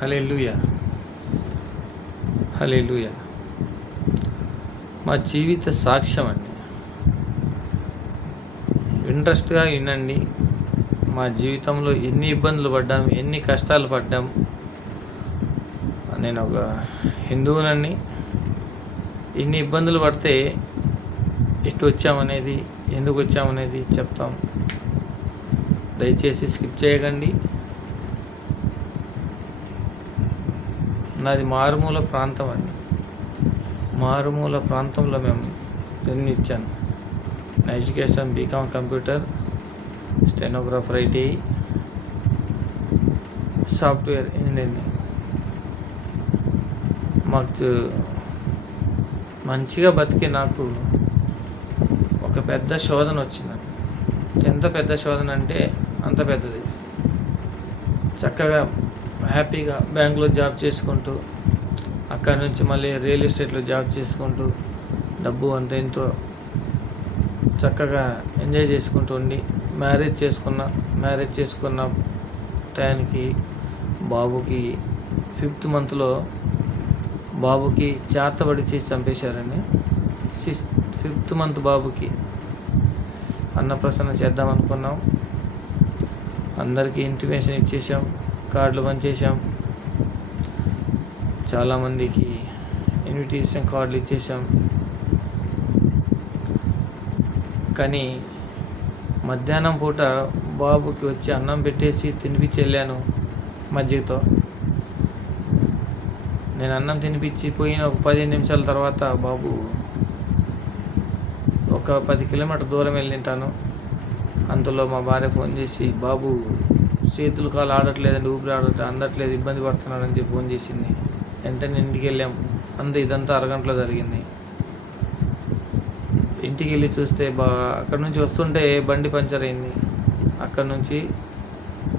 హల్లెలూయా, హల్లెలూయా. మా జీవిత సాక్ష్యం అండి. ఇంట్రెస్ట్గా వినండి. మా జీవితంలో ఎన్ని ఇబ్బందులు పడ్డాం, ఎన్ని కష్టాలు పడ్డాం. నేను ఒక హిందువునండి. ఇన్ని ఇబ్బందులు పడితే ఎటు వచ్చామనేది, ఎందుకు వచ్చామనేది చెప్తాం. దయచేసి స్కిప్ చేయకండి. నాది మారుమూల ప్రాంతం అండి. మారుమూల ప్రాంతంలో మేము జన్మించాను. నా education BCom computer, stenographer ITI, software engineering. మాకు మంచిగా బతికి నాకు ఒక పెద్ద శోధన వచ్చిందండి. ఎంత పెద్ద శోధన అంటే అంత పెద్దది. చక్కగా హ్యాపీగా బ్యాంకులో జాబ్ చేసుకుంటూ, అక్కడి నుంచి మళ్ళీ రియల్ ఎస్టేట్లో జాబ్ చేసుకుంటూ, డబ్బు అంత ఎంతో చక్కగా ఎంజాయ్ చేసుకుంటూ ఉండి మ్యారేజ్ చేసుకున్న టైంకి బాబుకి 5th మంత్లో బాబుకి చేతబడి చేసి చంపేశారండి. 5th మంత్ బాబుకి అన్నప్రసన్న చేద్దాం అనుకున్నాం. అందరికీ ఇంటిమేషన్ ఇచ్చేసాం, కార్డులు పంచేసాం, చాలామందికి ఇన్విటేషన్ కార్డులు ఇచ్చేసాం. కానీ మధ్యాహ్నం పూట బాబుకి వచ్చి అన్నం పెట్టేసి తినిపించి వెళ్ళాను మజ్జిగతో. నేను అన్నం తినిపించి పోయిన ఒక 15 నిమిషాల తర్వాత బాబు ఒక 10 కిలోమీటర్ దూరం వెళ్ళింటాను. అంతలో మా భార్య ఫోన్ చేసి, బాబు చేతులు కాలు ఆడట్లేదండి, ఊపిరి అందట్లేదు, ఇబ్బంది పడుతున్నాడని చెప్పి ఫోన్ చేసింది. వెంటనే ఇంటికి వెళ్ళాం. ఇదంతా అరగంటలో జరిగింది. ఇంటికి వెళ్ళి చూస్తే అక్కడ నుంచి వస్తుంటే బండి పంచర్ అయింది. అక్కడ నుంచి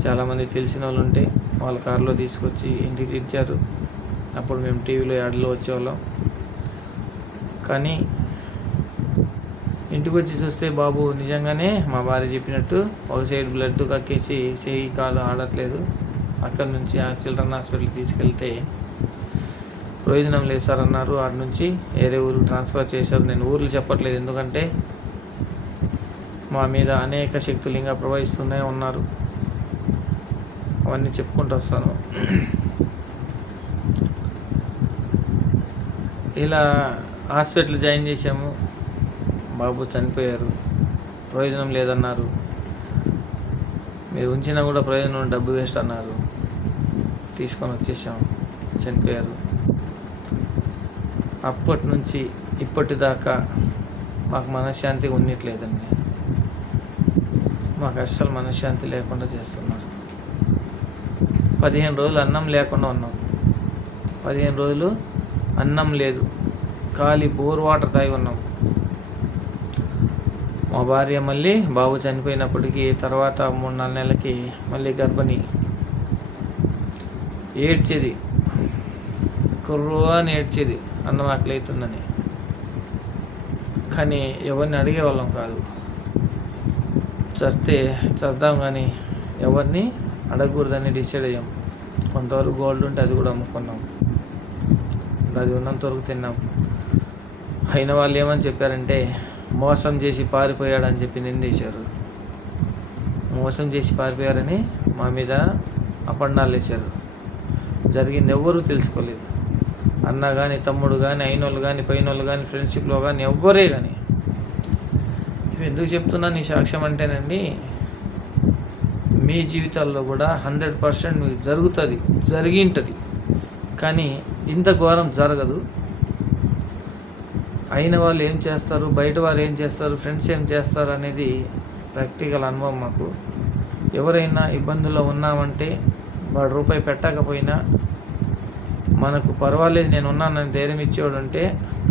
చాలామంది తెలిసిన వాళ్ళు ఉంటే వాళ్ళ కారులో తీసుకొచ్చి ఇంటికి ఇచ్చారు. అప్పుడు మేము టీవీలో యాడ్లో వచ్చేవాళ్ళం. కానీ ఇంటికి వచ్చి చూస్తే బాబు నిజంగానే మా భార్య చెప్పినట్టు ఒక సైడ్ బ్లడ్ కక్కేసి చేయి కాలు ఆడట్లేదు. అక్కడి నుంచి ఆ చిల్డ్రన్ హాస్పిటల్కి తీసుకెళ్తే ప్రయోజనం లేదు సార్ అన్నారు. ఆడ నుంచి వేరే ఊరికి ట్రాన్స్ఫర్ చేశారు. నేను ఊర్లు చెప్పట్లేదు, ఎందుకంటే మా మీద అనేక శక్తులు ఇంకా ప్రవహిస్తూనే ఉన్నారు. అవన్నీ చెప్పుకుంటూ వస్తాను. ఇలా హాస్పిటల్ జాయిన్ చేశాము. బాబు చనిపోయారు. ప్రయోజనం లేదన్నారు. మీరు ఉంచినా కూడా ప్రయోజనం, డబ్బు వేస్ట్ అన్నారు. తీసుకొని వచ్చేసాం. చనిపోయారు. అప్పటి నుంచి ఇప్పటిదాకా మాకు మనశ్శాంతి ఉండట్లేదండి. మాకు అస్సలు మనశ్శాంతి లేకుండా చేస్తున్నారు. 15 రోజులు అన్నం లేకుండా ఉన్నాం. 15 రోజులు అన్నం లేదు, ఖాళీ బోర్ వాటర్ తాగి ఉన్నాం. మా భార్య మళ్ళీ బాబు చనిపోయినప్పటికీ తర్వాత 3-4 నెలలకి మళ్ళీ గర్భిణి. ఏడ్చేది, కుర్రుగా అని ఏడ్చేది, అన్నం ఆకలి అవుతుందని. కానీ ఎవరిని అడిగేవాళ్ళం కాదు. చస్తాం కానీ ఎవరిని అడగకూడదని డిసైడ్ అయ్యాం. కొంతవరకు గోల్డ్ ఉంటే అది కూడా అమ్ముకున్నాం. అది ఉన్నంత వరకు తిన్నాం. అయిన వాళ్ళు ఏమని చెప్పారంటే, మోసం చేసి పారిపోయాడని చెప్పి నిందేశారు. మోసం చేసి పారిపోయారని మా మీద అపండాలు వేశారు. జరిగింది ఎవ్వరూ తెలుసుకోలేదు. అన్న కానీ, తమ్ముడు కానీ, అయినోళ్ళు కానీ, పైనోళ్ళు కానీ, ఫ్రెండ్షిప్లో కానీ ఎవ్వరే కానీ. ఇవి ఎందుకు చెప్తున్నాను ఈ సాక్ష్యం అంటేనండి, మీ జీవితాల్లో కూడా 100% మీకు జరుగుతుంది, జరిగింటుంది. కానీ ఇంత ఘోరం జరగదు. అయిన వాళ్ళు ఏం చేస్తారు, బయట వాళ్ళు ఏం చేస్తారు, ఫ్రెండ్స్ ఏం చేస్తారు అనేది ప్రాక్టికల్ అనుభవం మాకు. ఎవరైనా ఇబ్బందుల్లో ఉన్నామంటే వాడు రూపాయి పెట్టకపోయినా మనకు పర్వాలేదు, నేను ఉన్నానని ధైర్యం ఇచ్చేవాడు ఉంటే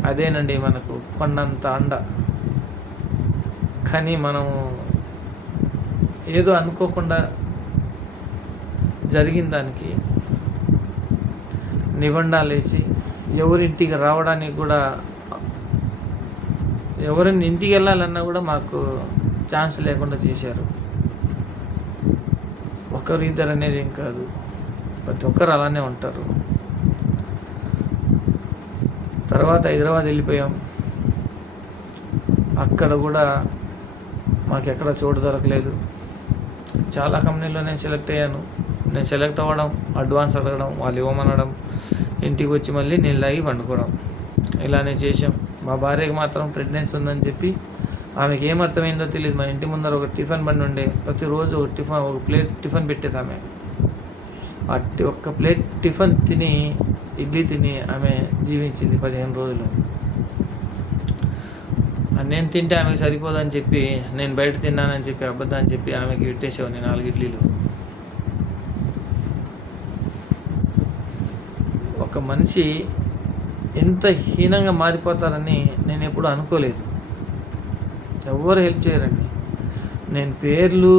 అదేనండి మనకు కొండంత అండ. కానీ మనము ఏదో అనుకోకుండా జరిగిన దానికి నిబంధనలు వేసి ఎవరింటికి రావడానికి కూడా, ఎవరైనా ఇంటికి వెళ్ళాలన్నా కూడా మాకు ఛాన్స్ లేకుండా చేశారు. ఒకరు ఇద్దరు అనేది ఏం కాదు, ప్రతి ఒక్కరు అలానే ఉంటారు. తర్వాత హైదరాబాద్ వెళ్ళిపోయాం. అక్కడ కూడా మాకెక్కడ చోటు దొరకలేదు. చాలా కంపెనీల్లో నేను సెలెక్ట్ అయ్యాను. నేను సెలెక్ట్ అవ్వడం, అడ్వాన్స్ అడగడం, వాళ్ళు ఇవ్వమనడం, ఇంటికి వచ్చి మళ్ళీ నీళ్ళు తాగి పండుకోవడం, ఇలానే చేసాం. మా భార్యకి మాత్రం ప్రెగ్నెన్సీ ఉందని చెప్పి ఆమెకి ఏమర్థమైందో తెలియదు. మా ఇంటి ముందర ఒక టిఫిన్ బండి ఉండే, ప్రతిరోజు ఒక ప్లేట్ టిఫిన్ పెట్టేది ఆమె. ఒక్క ప్లేట్ టిఫిన్ తిని, ఇడ్లీ తిని ఆమె జీవించింది 15 రోజులు. నేను తింటే ఆమెకి సరిపోదని చెప్పి, నేను బయట తిన్నానని చెప్పి అబద్ధాన్ని చెప్పి ఆమెకి పెట్టేసేవాడిని 4 ఇడ్లీలు. ఒక మనిషి ఎంత హీనంగా మారిపోతారని నేను ఎప్పుడు అనుకోలేదు. ఎవరు హెల్ప్ చేయరండి. నేను పేర్లు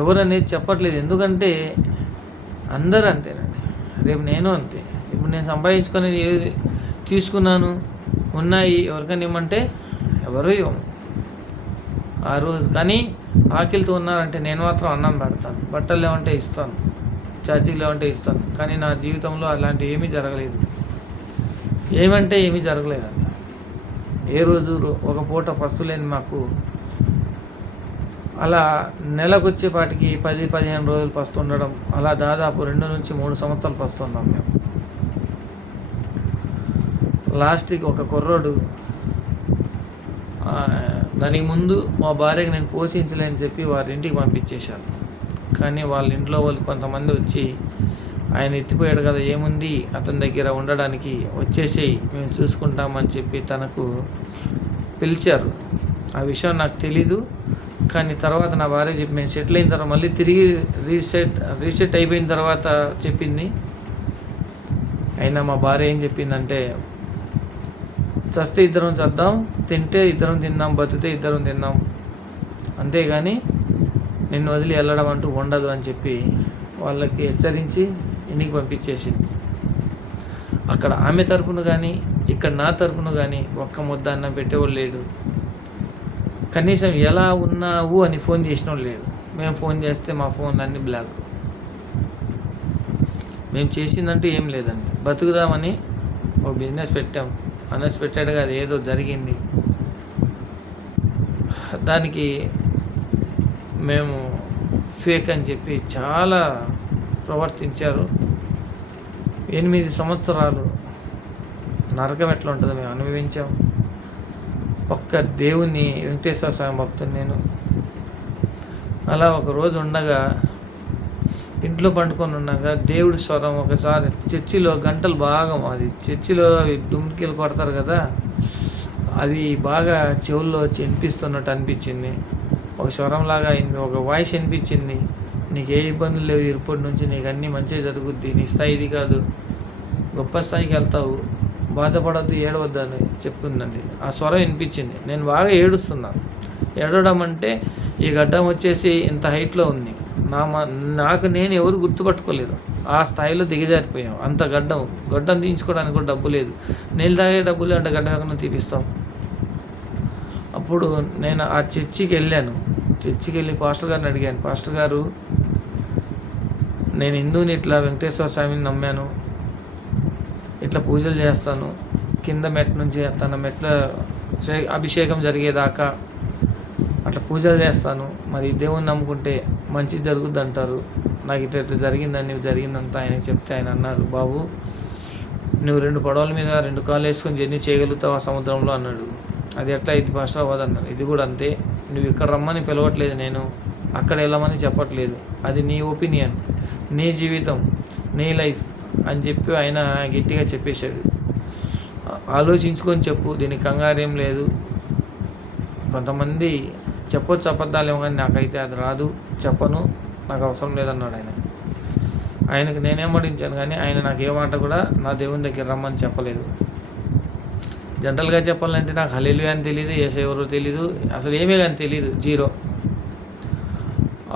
ఎవరనేది చెప్పట్లేదు, ఎందుకంటే అందరూ అంతేనండి. రేపు నేను అంతే. ఇప్పుడు నేను సంపాదించుకొని తీసుకున్నాను, ఉన్నాయి, ఎవరికైనా ఇవ్వమంటే ఎవరు ఇవ్వము ఆ రోజు. కానీ ఆకలితో ఉన్నారంటే నేను మాత్రం అన్నం పెడతాను, బట్టలు లేవంటే ఇస్తాను, ఛార్జీలు లేవంటే ఇస్తాను. కానీ నా జీవితంలో అలాంటివి ఏమీ జరగలేదు. ఏమంటే ఏమీ జరగలేదండి. ఏ రోజు ఒక పూట పస్తు లేని మాకు అలా నెలకు వచ్చేపాటికి 10-15 రోజులు పస్తు ఉండడం, అలా దాదాపు 2 నుంచి 3 సంవత్సరాలు పస్తున్నాం మేము. లాస్ట్కి ఒక కుర్రోడు, దానికి ముందు మా భార్యకి నేను పోషించలేని చెప్పి వారి ఇంటికి పంపించేశాను. కానీ వాళ్ళ ఇంట్లో వాళ్ళు కొంతమంది వచ్చి, ఆయన ఎత్తిపోయాడు కదా, ఏముంది అతని దగ్గర ఉండడానికి, వచ్చేసేయి మేము చూసుకుంటామని చెప్పి తనకు పిలిచారు. ఆ విషయం నాకు తెలీదు. కానీ తర్వాత నా భార్య చెప్పి, మేము సెటిల్ అయిన తర్వాత మళ్ళీ తిరిగి రీసెట్ అయిపోయిన తర్వాత చెప్పింది. అయినా మా భార్య ఏం చెప్పిందంటే, చస్తే ఇద్దరం చద్దాం, తింటే ఇద్దరం తిందాం, బతికితే ఇద్దరం తిందాం, అంతేగాని నిన్ను వదిలి వెళ్ళడం అంటూ ఉండదు అని చెప్పి వాళ్ళకి హెచ్చరించి ఇంటికి పంపించేసింది. అక్కడ ఆమె తరపున కానీ ఇక్కడ నా తరపున కానీ ఒక్క ముద్ద అన్నం పెట్టేవాళ్ళు లేడు. కనీసం ఎలా ఉన్నావు అని ఫోన్ చేసినోళ్ళు లేడు. మేము ఫోన్ చేస్తే మా ఫోన్లు అన్నీ బ్లాక్. మేము చేసిందంటూ ఏం లేదండి. బతుకుదామని ఒక బిజినెస్ పెట్టాం, అన్ఎక్స్పెక్టెడ్గా అది ఏదో జరిగింది. దానికి మేము ఫేక్ అని చెప్పి చాలా ప్రవర్తించారు. 8 సంవత్సరాలు నరకం ఎట్లా ఉంటుందో మేము అనుభవించాం. ఒక్క దేవుని వెంకటేశ్వర స్వామి భక్తుని నేను. అలా ఒకరోజు ఉండగా, ఇంట్లో పండుకొని ఉండగా దేవుడి స్వరం ఒకసారి చర్చిలో గంటలు బాగా, అది చర్చిలో డుమ్కిలు కొడతారు కదా, అది బాగా చెవుల్లో వచ్చి వినిపిస్తున్నట్టు అనిపించింది. ఒక స్వరంలాగా అయింది, ఒక వాయిస్ వినిపించింది. నీకు ఏ ఇబ్బందులు లేవు, ఇప్పటి నుంచి నీకు అన్నీ మంచిగా జరుగుద్ది, నీ స్థాయి ఇది కాదు, గొప్ప స్థాయికి వెళ్తావు, బాధపడద్దు, ఏడవద్దు అని చెప్తుందండి. ఆ స్వరం వినిపించింది. నేను బాగా ఏడుస్తున్నాను. ఏడవడం అంటే ఈ గడ్డం వచ్చేసి ఇంత హైట్లో ఉంది. నాకు నేను ఎవరు గుర్తుపట్టుకోలేదు. ఆ స్థాయిలో దిగజారిపోయాం. అంత గడ్డం తీయించుకోవడానికి కూడా డబ్బు లేదు. నీళ్ళు తాగే డబ్బు లేదంటే గడ్డం ఎక్కడ తీపిస్తాం. అప్పుడు నేను ఆ చర్చికి వెళ్ళాను. చర్చికి వెళ్ళి పాస్టర్ గారిని అడిగాను, పాస్టర్ గారు, నేను హిందువుని, ఇట్లా వెంకటేశ్వర స్వామిని నమ్మాను, ఇట్లా పూజలు చేస్తాను, కింద మెట్ల నుంచి తన మెట్ల అభిషేకం జరిగేదాకా అట్లా పూజలు చేస్తాను, మరి దేవుని నమ్ముకుంటే మంచి జరుగుద్ది అంటారు, నాకు ఇట్లా జరిగిందని జరిగిందంతా ఆయనకి చెప్తే ఆయన అన్నారు, బాబు నువ్వు 2 పడవల మీద 2 కాళ్ళు వేసుకొని జర్నీ చేయగలుగుతావు ఆ సముద్రంలో అన్నాడు. అది ఎట్లా అయితే పాస్టర్ అవ్వదన్నారు. ఇది కూడా అంతే, నువ్వు ఇక్కడ రమ్మని పిలవట్లేదు, నేను అక్కడ వెళ్ళమని చెప్పట్లేదు, అది నీ ఒపీనియన్, నీ జీవితం, నీ లైఫ్ అని చెప్పి ఆయన గట్టిగా చెప్పేశాడు. ఆలోచించుకొని చెప్పు, దీనికి కంగారేం లేదు. కొంతమంది చెప్పొచ్చు అబద్ధాలేమో, కానీ నాకైతే అది రాదు, చెప్పను, నాకు అవసరం లేదన్నాడు ఆయన. ఆయనకు నేనేం పడించాను, కానీ ఆయన నాకు ఏ మాట కూడా నా దేవుని దగ్గర రమ్మని చెప్పలేదు. జనరల్గా చెప్పాలంటే నాకు హల్లెలూయా అని తెలియదు, యేసయ్య ఎవరో తెలీదు, అసలు ఏమీ కానీ తెలియదు, జీరో.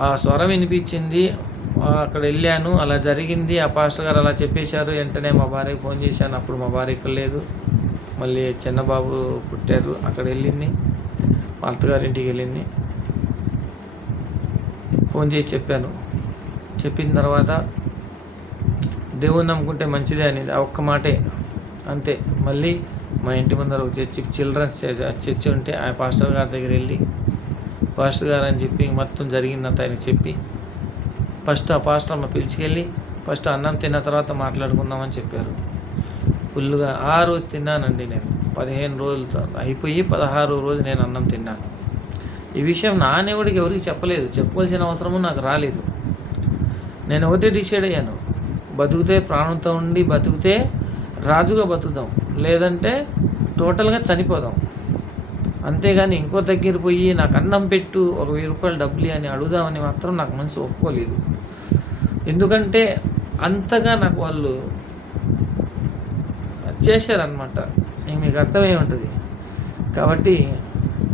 ఆ స్వరం వినిపించింది, అక్కడ వెళ్ళాను, అలా జరిగింది. ఆ పాస్టర్ గారు అలా చెప్పేశారు. వెంటనే మా భార్యకి ఫోన్ చేశాను. అప్పుడు మా భార్య ఇక్కడ లేదు, మళ్ళీ చిన్నబాబు పుట్టారు, అక్కడ వెళ్ళింది, మా అత్తగారింటికి వెళ్ళింది. ఫోన్ చేసి చెప్పాను. చెప్పిన తర్వాత దేవుణ్ణి నమ్ముకుంటే మంచిదే అనేది ఆ ఒక్క మాటే అంతే. మళ్ళీ మా ఇంటి ముందర ఒక చిల్డ్రన్స్ చర్చి ఉంటే ఆ పాస్టర్ గారి దగ్గర వెళ్ళి పాస్టర్ గారు అని చెప్పి మొత్తం జరిగిందంత ఆయనకు చెప్పి ఫస్ట్ ఆ పాస్టర్ అమ్మ పిలిచికెళ్ళి ఫస్ట్ అన్నం తిన్న తర్వాత మాట్లాడుకుందామని చెప్పారు. ఫుల్గా ఆ రోజు తిన్నానండి నేను. 15 రోజులతో అయిపోయి 16వ రోజు నేను అన్నం తిన్నాను. ఈ విషయం నానెవడికి ఎవరికి చెప్పలేదు, చెప్పవలసిన అవసరము నాకు రాలేదు. నేను ఒకటే డిసైడ్ అయ్యాను, బతుకుతే ప్రాణంతో ఉండి బతుకుతే రాజుగా బతుకుదాం, లేదంటే టోటల్గా చనిపోదాం. అంతేగాని ఇంకో దగ్గర పోయి నాకు అన్నం పెట్టు, ఒక 1000 రూపాయలు డబ్బులు అని అడుగుదామని మాత్రం నాకు మనసు ఒప్పుకోలేదు. ఎందుకంటే అంతగా నాకు వాళ్ళు చేశారనమాట. మీకు అర్థమై ఉంటుంది. కాబట్టి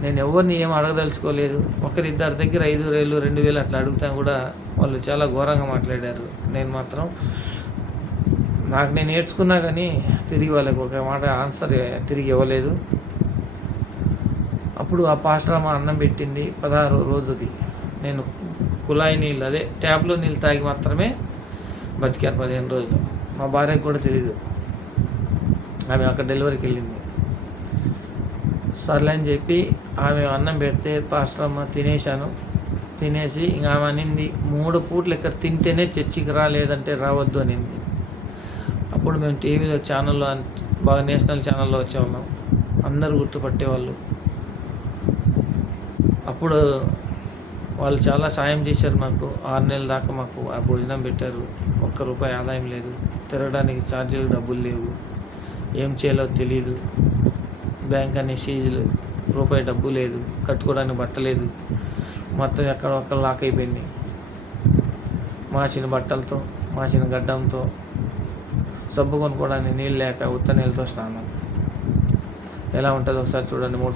నేను ఎవరిని ఏం అడగదలుచుకోలేదు. ఒకరిద్దరి దగ్గర 5,000 2,000 అట్లా అడుగుతా కూడా వాళ్ళు చాలా ఘోరంగా మాట్లాడారు. నేను మాత్రం నాకు నేను నేర్చుకున్నా కానీ తిరిగి వాళ్ళకి ఒక మాట ఆన్సర్ తిరిగి ఇవ్వలేదు. అప్పుడు ఆ పాస్టర్ అన్నం పెట్టింది 16వ రోజుది. నేను కుళాయి నీళ్ళు, అదే ట్యాప్లో నీళ్ళు తాగి మాత్రమే బతికాను 15 రోజులు. మా భార్యకు కూడా తెలియదు, ఆమె అక్కడ డెలివరీకి వెళ్ళింది. సర్లే అని చెప్పి ఆమె అన్నం పెడితే పాస్టర్ అమ్మ తినేశాను. తినేసి ఇంకా ఆమె అనింది 3 పూటలు ఇక్కడ తింటేనే చర్చికి రాలేదంటే రావద్దు అనింది. అప్పుడు మేము టీవీలో ఛానల్లో బాగా నేషనల్ ఛానల్లో వచ్చేవాళ్ళం, అందరూ గుర్తుపట్టేవాళ్ళు. అప్పుడు వాళ్ళు చాలా సాయం చేశారు మాకు. 6 నెలల దాకా మాకు ఆ భోజనం పెట్టారు. ₹1 ఆదాయం లేదు, తిరగడానికి ఛార్జీలు డబ్బులు లేవు, ఏం చేయాలో తెలీదు. బ్యాంక్ అనే సీజులు, రూపాయి డబ్బు లేదు, కట్టుకోవడానికి బట్ట లేదు. మొత్తం ఎక్కడొక్కడ లాక్ అయిపోయింది. మాసిన బట్టలతో, మాసిన గడ్డంతో, సబ్బు కొనుక్కోవడానికి నీళ్ళు లేక ఉత్త నీళ్ళతో స్నానం. ఎలా ఉంటుందో ఒకసారి చూడండి. 3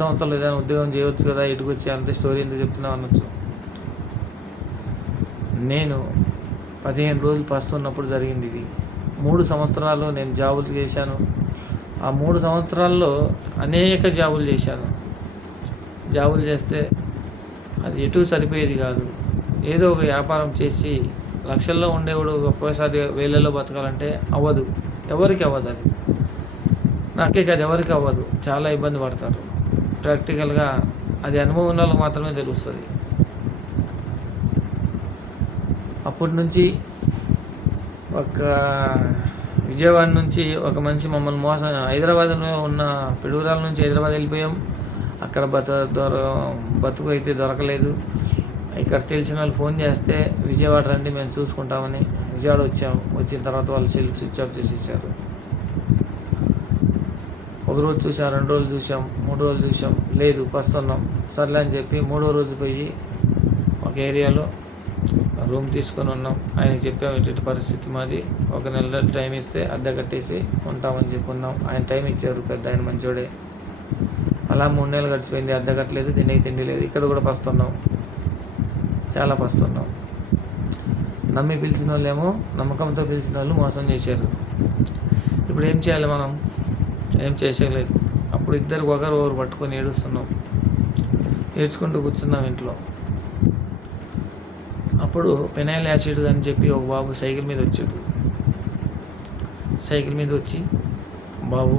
సంవత్సరాలు ఏదైనా ఉద్యోగం చేయవచ్చు కదా, ఇటుకు వచ్చి అంత స్టోరీ ఎందుకు చెప్తున్నావు అనొచ్చు. నేను 15 రోజులు పస్తున్నప్పుడు జరిగింది ఇది. 3 సంవత్సరాలు నేను జాబులు చేశాను. ఆ 3 సంవత్సరాల్లో అనేక జాబులు చేశాను. జాబులు చేస్తే అది ఎటు సరిపోయేది కాదు. ఏదో ఒక వ్యాపారం చేసి లక్షల్లో ఉండేవాడు ఒక్కోసారి వేలలో బతకాలంటే అవ్వదు, ఎవరికి అవ్వదు. అది నాకే కాదు, ఎవరికి అవ్వదు. చాలా ఇబ్బంది పడతారు. ప్రాక్టికల్గా అది అనుభవం ఉన్న వాళ్ళకి మాత్రమే తెలుస్తుంది. అప్పటి నుంచి విజయవాడ నుంచి ఒక మనిషి మమ్మల్ని మోసం, హైదరాబాద్లో ఉన్న పిడుగురాల నుంచి హైదరాబాద్ వెళ్ళిపోయాం. అక్కడ బతుకు అయితే దొరకలేదు. ఇక్కడ తెలిసిన వాళ్ళు ఫోన్ చేస్తే విజయవాడ రండి మేము చూసుకుంటామని విజయవాడ వచ్చాము. వచ్చిన తర్వాత వాళ్ళు సెల్ స్విచ్ ఆఫ్ చేసి ఇచ్చారు. 1 రోజు చూసాం, 2 రోజులు చూసాం, 3 రోజులు చూసాం, లేదు పస్తున్నాం. సర్లే అని చెప్పి 3వ రోజు పోయి ఒక ఏరియాలో రూమ్ తీసుకొని ఉన్నాం. ఆయనకి చెప్పాము ఇటు పరిస్థితి మాది, 1 నెల టైం ఇస్తే అద్దె కట్టేసి ఉంటామని చెప్పుకున్నాం. ఆయన టైం ఇచ్చారు, పెద్ద ఆయన మంచోడే. అలా 3 నెలలు గడిచిపోయింది, అద్దె కట్టలేదు, తిండి లేదు. ఇక్కడ కూడా పస్తున్నాం, చాలా పస్తున్నాం. నమ్మి పిలిచిన వాళ్ళేమో, నమ్మకంతో పిలిచిన వాళ్ళు మోసం చేశారు. ఇప్పుడు ఏం చేయాలి మనం? ఏం చేసేయలేదు. అప్పుడు ఇద్దరికి ఒకరు పట్టుకొని ఏడుస్తున్నాం, ఏడ్చుకుంటూ కూర్చున్నాం ఇంట్లో. అప్పుడు పెనైల్ యాసిడ్ అని చెప్పి ఒక బాబు సైకిల్ మీద వచ్చాడు. సైకిల్ మీద వచ్చి బాబు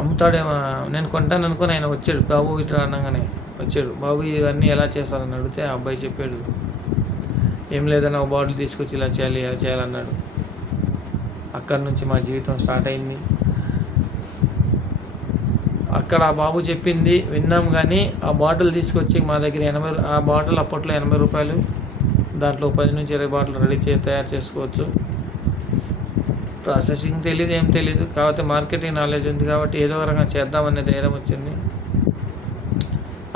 అమ్ముతాడేమో, నేను కొంటాను అనుకుని ఆయన వచ్చాడు. బాబు ఇట్లా అనగానే వచ్చాడు. బాబు ఇవన్నీ ఎలా చేస్తారని అడిగితే ఆ అబ్బాయి చెప్పాడు, ఏం లేదన్నా ఒక బాటిల్ తీసుకొచ్చి ఇలా చేయాలి ఇలా చేయాలన్నాడు. అక్కడి నుంచి మా జీవితం స్టార్ట్ అయింది. అక్కడ ఆ బాబు చెప్పింది విన్నాం, కానీ ఆ బాటిల్ తీసుకొచ్చి మా దగ్గర ఆ బాటిల్ అప్పట్లో ₹80. దాంట్లో 10 నుంచి 20 బాటిల్ తయారు చేసుకోవచ్చు. ప్రాసెసింగ్ తెలియదు, ఏం తెలియదు. కాకపోతే మార్కెటింగ్ నాలెడ్జ్ ఉంది కాబట్టి ఏదో ఒక రకంగా చేద్దామనే ధైర్యం వచ్చింది.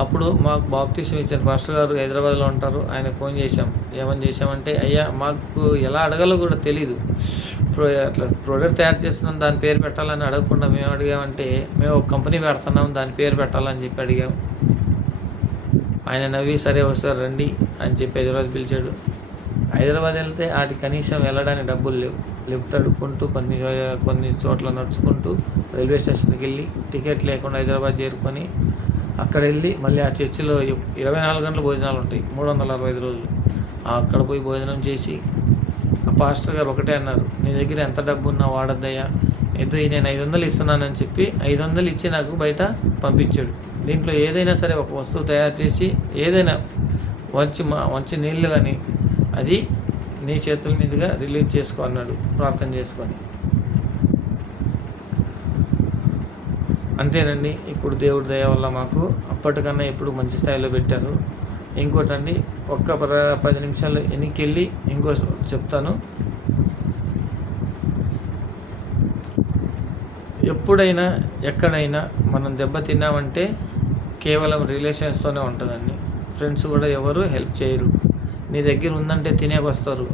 అప్పుడు మాకు బాప్తీసం ఇచ్చారు పాస్టర్ గారు, హైదరాబాద్లో ఉంటారు. ఆయనకు ఫోన్ చేశాం. ఏమని చేశామంటే, అయ్యా మాకు ఎలా అడగాలో కూడా తెలీదు, అట్లా ప్రోడక్ట్ తయారు చేస్తున్నాం, దాని పేరు పెట్టాలని అడగకుండా మేము అడిగామంటే, మేము ఒక కంపెనీ పెడుతున్నాం, దాని పేరు పెట్టాలని చెప్పి అడిగాం. ఆయన నవ్వి సరే వస్తారు రండి అని చెప్పి హైదరాబాద్ పిలిచాడు. హైదరాబాద్ వెళ్తే వాటికి కనీసం వెళ్ళడానికి డబ్బులు లేవు. లిఫ్ట్ అడుక్కుంటూ కొన్ని చోట్ల నడుచుకుంటూ రైల్వే స్టేషన్కి వెళ్ళి టికెట్ లేకుండా హైదరాబాద్ చేరుకొని అక్కడ వెళ్ళి మళ్ళీ ఆ చర్చిలో 24 గంటల భోజనాలు ఉంటాయి, 365 రోజులు. అక్కడ పోయి భోజనం చేసి ఆ పాస్టర్ గారు ఒకటే అన్నారు, నీ దగ్గర ఎంత డబ్బు ఉన్నా వాడద్దయ్యా, అయితే నేను 500 ఇస్తున్నానని చెప్పి 500 ఇచ్చి నాకు బయట పంపించాడు. దీంట్లో ఏదైనా సరే ఒక వస్తువు తయారు చేసి ఏదైనా మంచి నీళ్ళు కానీ అది నీ చేతుల మీదుగా రిలీజ్ చేసుకో అన్నాడు, ప్రార్థన చేసుకొని. అంతేనండి. ఇప్పుడు దేవుడి దయ వల్ల మాకు అప్పటికన్నా ఇప్పుడు మంచి స్థాయిలో పెట్టారు. ఇంకోటండి, ఒక్క 10 నిమిషాలు వెనక్కి ఇంకో చెప్తాను. ఎప్పుడైనా ఎక్కడైనా మనం దెబ్బతిన్నామంటే కేవలం రిలేషన్స్తోనే ఉంటుందండి. ఫ్రెండ్స్ కూడా ఎవరు హెల్ప్ చేయరు. నీ దగ్గర ఉందంటే తినేకొస్తారు,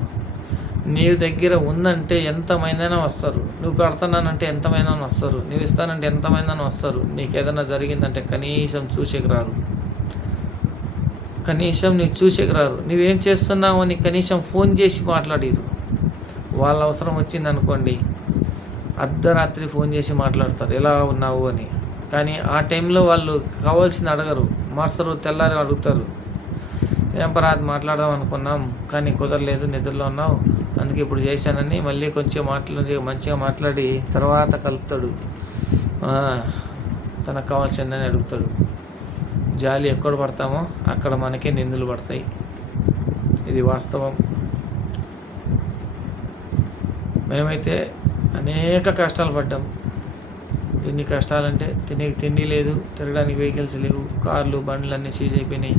నీ దగ్గర ఉందంటే ఎంతమందైనా వస్తారు, నువ్వు పెడుతున్నానంటే ఎంతమైనా వస్తారు, నువ్వు ఇస్తానంటే ఎంతమైనా వస్తారు. నీకు ఏదైనా జరిగిందంటే కనీసం చూసేకి రారు, కనీసం నీకు చూసేకి రారు. నువ్వేం చేస్తున్నావు అని కనీసం ఫోన్ చేసి మాట్లాడిరు. వాళ్ళ అవసరం వచ్చిందనుకోండి, అర్ధరాత్రి ఫోన్ చేసి మాట్లాడతారు ఎలా ఉన్నావు అని. కానీ ఆ టైంలో వాళ్ళు కావాల్సింది అడగరు, మార్చరు, తెల్లారి అడుగుతారు. ఏం పరాది మాట్లాడదాం అనుకున్నాం కానీ కుదరలేదు, నిద్రలో ఉన్నావు, అందుకే ఇప్పుడు చేశానని మళ్ళీ కొంచెం మంచిగా మాట్లాడి తర్వాత కలుపుతాడు, తనకు కావాల్సిందని అడుగుతాడు. జాలి ఎక్కడ పడతామో అక్కడ మనకే నిందులు పడతాయి. ఇది వాస్తవం. మేమైతే అనేక కష్టాలు పడ్డాం. ఎన్ని కష్టాలంటే తిండి లేదు, తిరగడానికి వెహికల్స్ లేవు, కార్లు బండ్లు అన్నీ సీజ్ అయిపోయినాయి.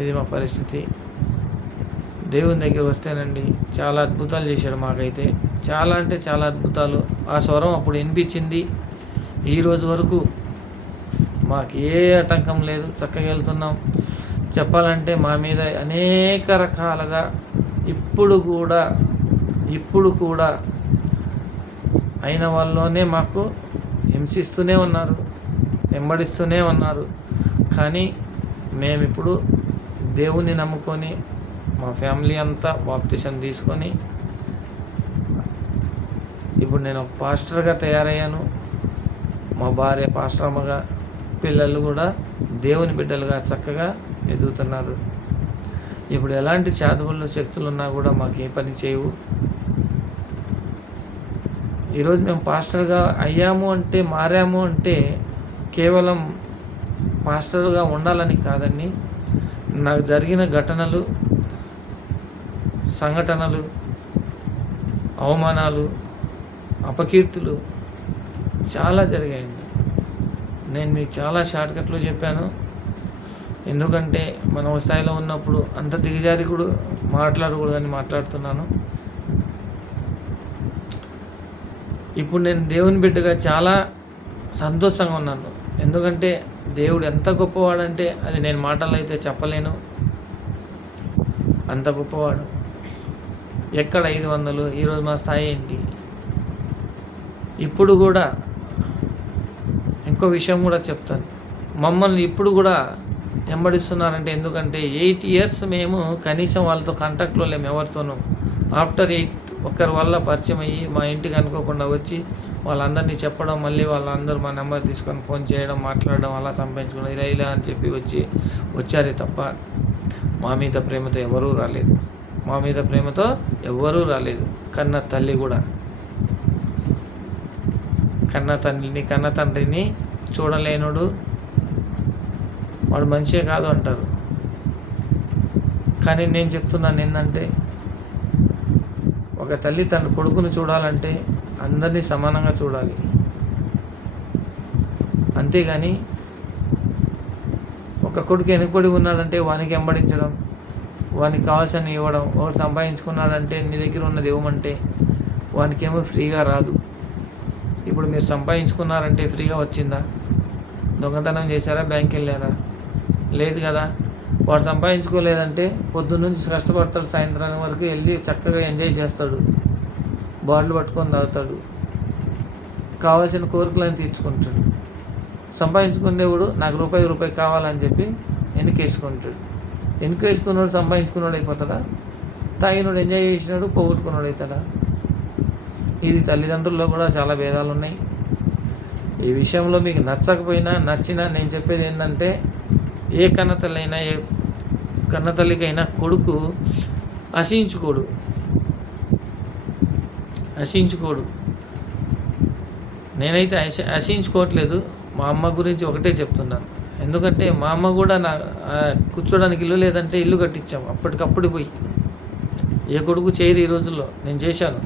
ఇది మా పరిస్థితి. దేవుని దగ్గర వస్తేనండి చాలా అద్భుతాలు చేశాడు మాకైతే, చాలా అంటే చాలా అద్భుతాలు. ఆ స్వరం అప్పుడు వినిపించింది. ఈరోజు వరకు మాకు ఏ ఆటంకం లేదు, చక్కగా వెళ్తున్నాం. చెప్పాలంటే మా మీద అనేక రకాలుగా ఇప్పుడు కూడా అయిన వాళ్ళలోనే మాకు హింసిస్తూనే ఉన్నారు, వెంబడిస్తూనే ఉన్నారు. కానీ మేమిప్పుడు దేవుని నమ్ముకొని మా ఫ్యామిలీ అంతా బాప్టిజం తీసుకొని ఇప్పుడు నేను ఒక పాస్టర్గా తయారయ్యాను. మా భార్య పాస్టర్ అమ్మగా, పిల్లలు కూడా దేవుని బిడ్డలుగా చక్కగా ఎదుగుతున్నారు. ఇప్పుడు ఎలాంటి చేతబడులు శక్తులు ఉన్నా కూడా మాకు ఏ పని చేయవు. ఈరోజు మేము పాస్టర్గా అయ్యాము అంటే, మారాము అంటే కేవలం పాస్టర్గా ఉండాలని కాదండి. నాకు జరిగిన ఘటనలు, సంఘటనలు, అవమానాలు, అపకీర్తులు చాలా జరిగాయండి. నేను మీకు చాలా షార్ట్కట్లో చెప్పాను. ఎందుకంటే మనం స్థాయిలో ఉన్నప్పుడు అంత దిగజారి కూడా మాట్లాడకూడదని మాట్లాడుతున్నాను. ఇప్పుడు నేను దేవుని బిడ్డగా చాలా సంతోషంగా ఉన్నాను. ఎందుకంటే దేవుడు ఎంత గొప్పవాడంటే అది నేను మాటల్లో అయితే చెప్పలేను. అంత గొప్పవాడు. ఎక్కడ 500, ఈరోజు మా స్థాయి ఏంటి. ఇప్పుడు కూడా ఇంకో విషయం కూడా చెప్తాను. మమ్మల్ని ఇప్పుడు కూడా వెంబడిస్తున్నారంటే ఎందుకంటే 8 years మేము కనీసం వాళ్ళతో కాంటాక్ట్లో లేము ఎవరితోనూ. ఆఫ్టర్ 8 ఒకరి వల్ల పరిచయం అయ్యి మా ఇంటికి అనుకోకుండా వచ్చి వాళ్ళందరినీ చెప్పడం, మళ్ళీ వాళ్ళందరూ మా నెంబర్ తీసుకొని ఫోన్ చేయడం, మాట్లాడడం, అలా సంపాదించుకోవడం, ఇలా అని చెప్పి వచ్చారే తప్ప మా మీద ప్రేమతో ఎవరూ రాలేదు. మా మీద ప్రేమతో ఎవరూ రాలేదు. కన్న తల్లి కూడా, కన్న తండ్రిని చూడలేనుడు వాడు మనిషే కాదు అంటారు. కానీ నేను చెప్తున్నాను ఏంటంటే, ఒక తల్లి తన కొడుకుని చూడాలంటే అందరినీ సమానంగా చూడాలి. అంతేగాని ఒక కొడుకు వెనుకబడి ఉన్నాడంటే వానికి వెంబడించడం, వానికి కావాల్సిన ఇవ్వడం, ఒకటి సంపాదించుకున్నాడంటే నీ దగ్గర ఉన్నది ఇవ్వమంటే వానికేమో ఫ్రీగా రాదు. ఇప్పుడు మీరు సంపాదించుకున్నారంటే ఫ్రీగా వచ్చిందా? దొంగతనం చేశారా? బ్యాంక్కి వెళ్ళారా? లేదు కదా. వాడు సంపాదించుకోలేదంటే పొద్దున్న నుంచి కష్టపడతాడు, సాయంత్రానికి వరకు వెళ్ళి చక్కగా ఎంజాయ్ చేస్తాడు, బాటిల్ పట్టుకొని తాగుతాడు, కావాల్సిన కోరికలను తీర్చుకుంటాడు. సంపాదించుకునేవాడు నాకు రూపాయి కావాలని చెప్పి వెనుకేసుకుంటాడు. వెనుకేసుకున్నాడు సంపాదించుకున్నాడు అయిపోతాడా? తాగినోడు ఎంజాయ్ చేసినాడు పోగొట్టుకున్నాడు అవుతాడా? ఇది తల్లిదండ్రుల్లో కూడా చాలా భేదాలు ఉన్నాయి. ఈ విషయంలో మీకు నచ్చకపోయినా నచ్చినా నేను చెప్పేది ఏంటంటే, ఏ కన్నతలైనా కన్నతల్లికైనా కొడుకు అసహించుకోడు. నేనైతే అసహించుకోవట్లేదు. మా అమ్మ గురించి ఒకటే చెప్తున్నాను. ఎందుకంటే మా అమ్మ కూడా కూర్చోడానికి ఇల్లు లేదంటే ఇల్లు కట్టించాము అప్పటికప్పుడు పోయి. ఏ కొడుకు చేయరు ఈ రోజుల్లో. నేను చేశాను.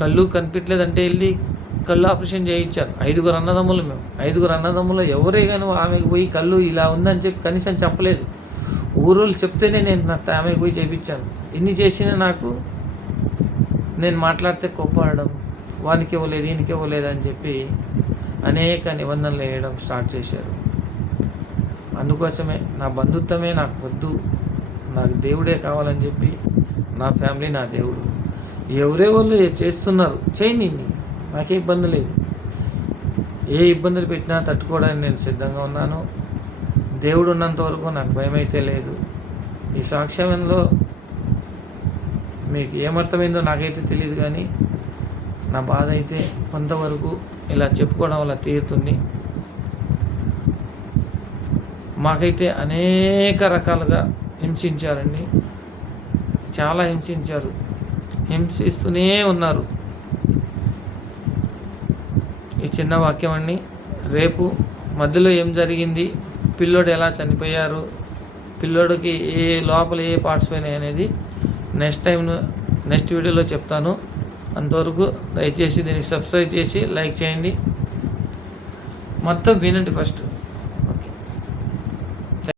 కళ్ళు కనిపించలేదంటే వెళ్ళి కళ్ళు ఆపరేషన్ చేయించాను. 5 అన్నదమ్ములు మేము. 5 అన్నదమ్ములు ఎవరే కానీ ఆమెకు పోయి కళ్ళు ఇలా ఉందని చెప్పి కనీసం చెప్పలేదు. ఊరోళ్ళు చెప్తేనే నేను ఆమెకు పోయి చేయించాను. ఇన్ని చేసినా నాకు నేను మాట్లాడితే కోప్పడడం, వానికి ఇవ్వలేదు ఈయనకి ఇవ్వలేదు అని చెప్పి అనేక నిబంధనలు వేయడం స్టార్ట్ చేశారు. అందుకోసమే నా బంధుత్వమే నాకు వద్దు, నాకు దేవుడే కావాలని చెప్పి నా ఫ్యామిలీ నా దేవుడు. ఎవరే వాళ్ళు చేస్తున్నారు చేయని, నాకే ఇబ్బంది లేదు. ఏ ఇబ్బందులు పెట్టినా తట్టుకోవడానికి నేను సిద్ధంగా ఉన్నాను. దేవుడు ఉన్నంత వరకు నాకు భయం అయితే లేదు. ఈ సాక్ష్యంలో మీకు ఏమర్థమైందో నాకైతే తెలియదు, కానీ నా బాధ అయితే కొంతవరకు ఇలా చెప్పుకోవడం వల్ల తీరుతుంది. మాకైతే అనేక రకాలుగా హింసించారండి, చాలా హింసించారు, హింసిస్తూనే ఉన్నారు. ఈ చిన్న వాక్యం అండి. రేపు మధ్యలో ఏం జరిగింది, పిల్లోడు ఎలా చనిపోయారు, పిల్లోడికి లోపల ఏ పార్ట్స్ పోయినాయి అనేది నెక్స్ట్ వీడియోలో చెప్తాను. అంతవరకు దయచేసి దీనికి సబ్స్క్రైబ్ చేసి లైక్ చేయండి. మొత్తం వినండి ఫస్ట్.